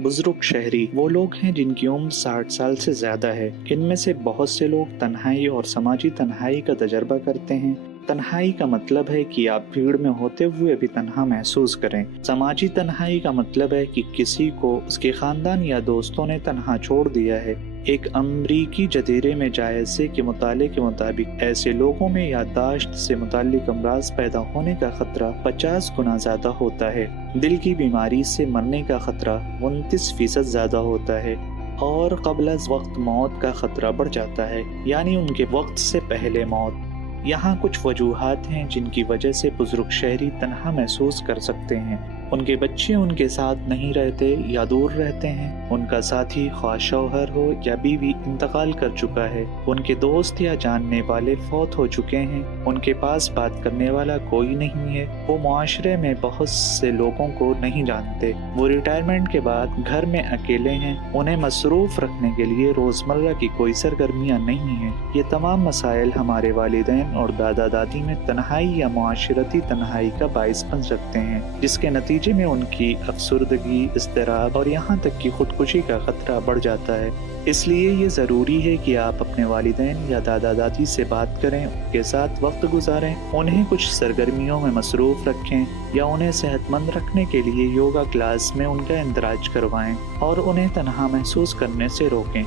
बुजुर्ग शहरी वो लोग हैं जिनकी उम्र 60 साल से ज्यादा है। इनमें से बहुत से लोग तन्हाई और समाजी तन्हाई का तजर्बा करते हैं। तन्हाई का मतलब है कि आप भीड़ में होते हुए भी तन्हा महसूस करें। समाजी तन्हाई का मतलब है कि किसी को उसके खानदान या दोस्तों ने तन्हा छोड़ दिया है। एक अमरीकी जजीरे में जायजे के मुताले के मुताबिक ऐसे लोगों में याददाश्त से मुतालिक अमराज पैदा होने का खतरा 50 गुना ज्यादा होता है। दिल की बीमारी से मरने का खतरा 29% ज्यादा होता है और क़ब्ल अज़ वक्त मौत का खतरा बढ़ जाता है, यानी उनके वक्त से पहले मौत। यहाँ कुछ वजूहात हैं जिनकी वजह से बुजुर्ग शहरी तन्हा महसूस कर सकते हैं। उनके बच्चे उनके साथ नहीं रहते या दूर रहते हैं। उनका साथी ख्वाह शौहर हो या बीवी इंतकाल कर चुका है। उनके दोस्त या जानने वाले फौत हो चुके हैं। उनके पास बात करने वाला कोई नहीं है। वो मुआशरे में बहुत से लोगों को नहीं जानते। वो रिटायरमेंट के बाद घर में अकेले हैं। उन्हें मसरूफ रखने के लिए रोजमर्रा की कोई सरगर्मियाँ नहीं हैं। ये तमाम मसाइल हमारे वालिदैन और दादा दादी में तन्हाई या मुआशरती तन्हाई का बाइस बन सकते हैं, जिसके नतीजे में उनकी अफसुर्दगी, इज़्तिराब और यहाँ तक कि खुदकुशी का खतरा बढ़ जाता है। इसलिए ये ज़रूरी है कि आप अपने वालिदैन या दादा दादी से बात करें, उनके साथ वक्त गुजारें, उन्हें कुछ सरगर्मियों में मसरूफ रखें या उन्हें सेहतमंद रखने के लिए योगा क्लास में उनका इंदराज करवाएं और उन्हें तन्हा महसूस करने से रोकें।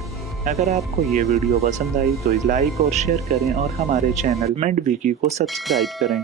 अगर आपको ये वीडियो पसंद आई तो लाइक और शेयर करें और हमारे चैनल मेंड विकी को सब्सक्राइब करें।